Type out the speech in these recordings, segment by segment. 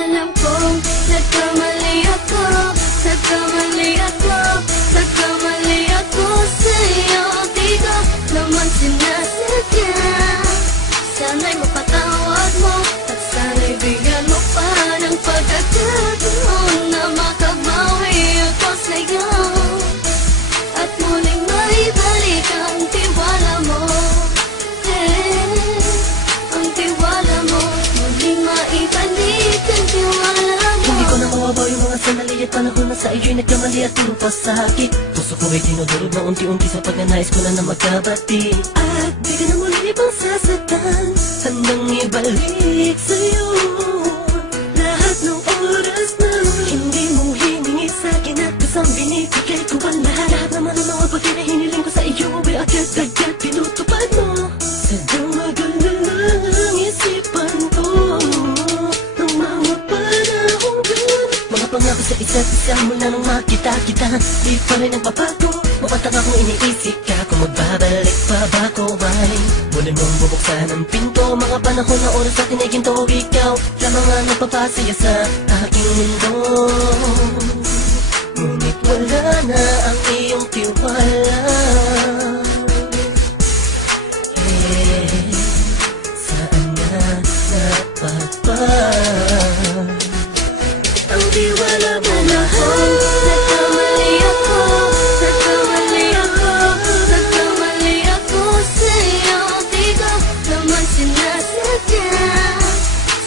Alam kong nagkamali ako, nagkamali ako, nagkamali ako sa'yo. Di ko naman sinasadya. Sana'y mapatawad mo at sana'y bigyan mo pa ng pagkakataon na makabawi ako sa'yo at muling maibalik ang tiwala mo. Ang tiwala mo, muling maibalik ang tiwala mo. Hindi ko na mawabaw yung mga sandali at panahon na sa iyo'y nagkamali at pinupasakit. Puso ko ay tinudurog na unti-unti sa pagnanais ko na magkabati. At di ka na muli pang sasaktan, handang ibalik sa'yo lahat ng oras na hindi mo hiningi sa'kin at kusang binibigay ko ang lahat. Naman ang mga bagay na hiniling ko sa iyo ay agad-agad pinutupad mo. Sadyang maganda lang isipan ko ng mga panahong yun. Mga pangako sa isa't isa mula nung makita kita, di pa rin nagbabago. Mapatang akong iniisip ka kung magbabalik pa ba ko ay muli mong bubuksan ang pinto. Mga panahon na oras natin ay ginto, ikaw lamang ang nagpapasaya sa aking mundo. Ngunit wala na ang iyong tiwala. Saan na napagpag ang tiwala mo mahal? Nagkamali ako, nagkamali ako, nagkamali ako sa'yo. Di ko naman sinasadya.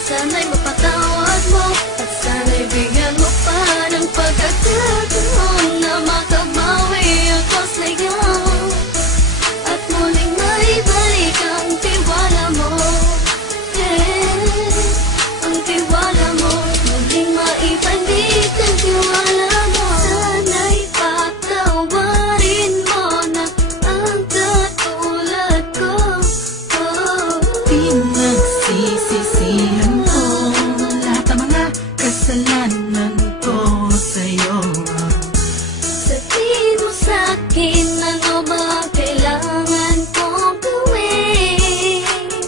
Sana'y mapatawad mo at sana'y bigyan mo pa ng pagkakataon na makabawi ako sa'yo at muling maibalik ang tiwala mo. Ang tiwala mo, muling maibalik ang tiwala mo. Sana'y patawarin mo na ang katulad ko. Pinagsisisihan ko lahat ng mga kasalanan ko sa'yo. Sabihin mo sa'kin ano ba ang kailangan kong gawin.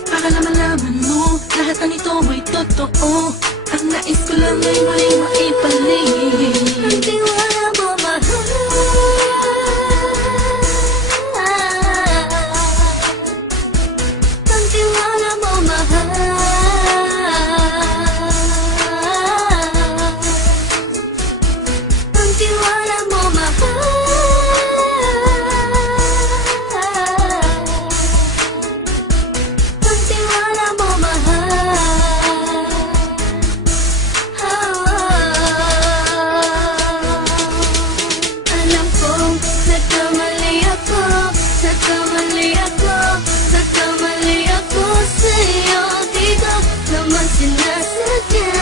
Para malaman mo lahat ng ito ay totoo. Ang nais ko lang ay muling maibalik Ang tiwala mo mahal. Ang tiwala mo mahal. Ang tiwala mo mahal. Ang tiwala mo mahal. Alam kong nagkamali ako, nagkamali ako, nagkamali ako sa'yo. Di ko naman sinasadya.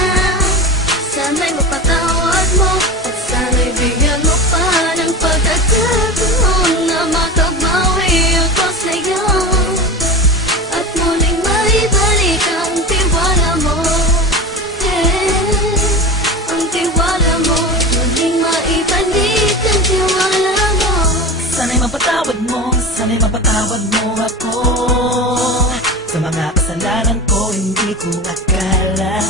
Sana'y mapatawad mo at sana'y bigyan mo pa ng pagkakataon na makabawi ako sa'yo at muling maibalik ang tiwala mo. Ang tiwala mo, muling maibalik ang tiwala mo. Sana'y mapatawad mo, sana'y mapatawad mo ako sa mga kasalanan ko. Hindi ko akala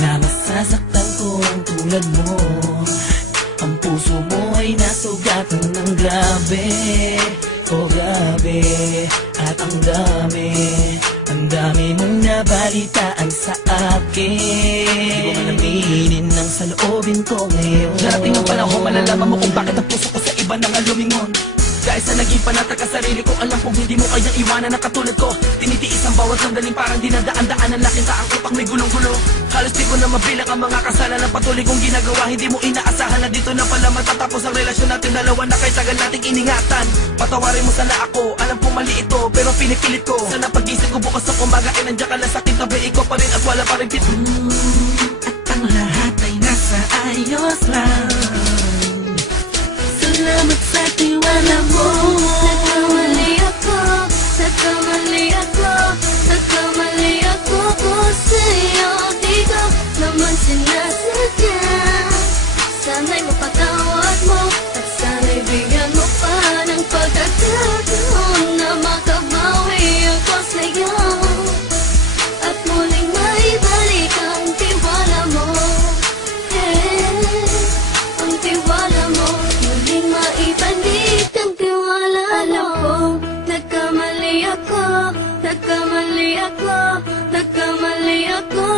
na masasaktan ko ang tulad mo. Ang puso mo ay nasugatan ng grabe, oh grabe. At ang dami mong nabalitaan sa akin. Di ko man aminin ang saloobin ko ngayon. Darating ang panahon, malalaman mo kung bakit ang puso ko sa iba nang alumingon. Dahil sa naging panatag ka sarili ko, alam kong hindi mo kayang iwanan na katulad ko. Tinitiis ang bawat sandaling parang dinadaan-daan ang nakita ang utak may gulong-gulo. Halos di ko na mabilang ang mga kasalanan patuloy kong ginagawa. Hindi mo inaasahan na dito na pala matatapos ang relasyon natin dalawa na kahit tagal nating iningatan. Patawarin mo sana ako, alam kong mali ito pero pinipilit ko. Sana pag-isip ko bukas na kumbaga ay nandiyan ka lang sa akin, tabi ikaw pa rin at wala pa rin pit. At ang lahat ay nasa ayos lang. Salamat sa tiwala mo. Nagkamali ako, nagkamali ako, nagkamali ako sa'yo. Di ko naman sinasadya. Sana'y mapatawad mo at sana'y bigyan mo pa ng pagkakataon na makabawi ako sa'yo at muling maibalik ang tiwala mo.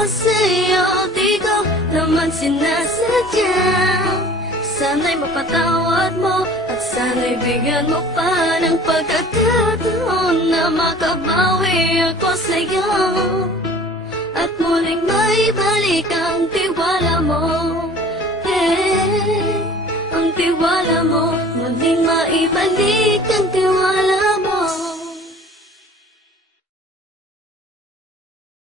sa'yo, di ko naman sinasadya. Sana'y mapatawad mo at sana'y bigyan mo pa ng pagkakataon na makabawi ako sa'yo at muling maibalik ang tiwala mo. Ang tiwala mo, muling maibalik ang tiwala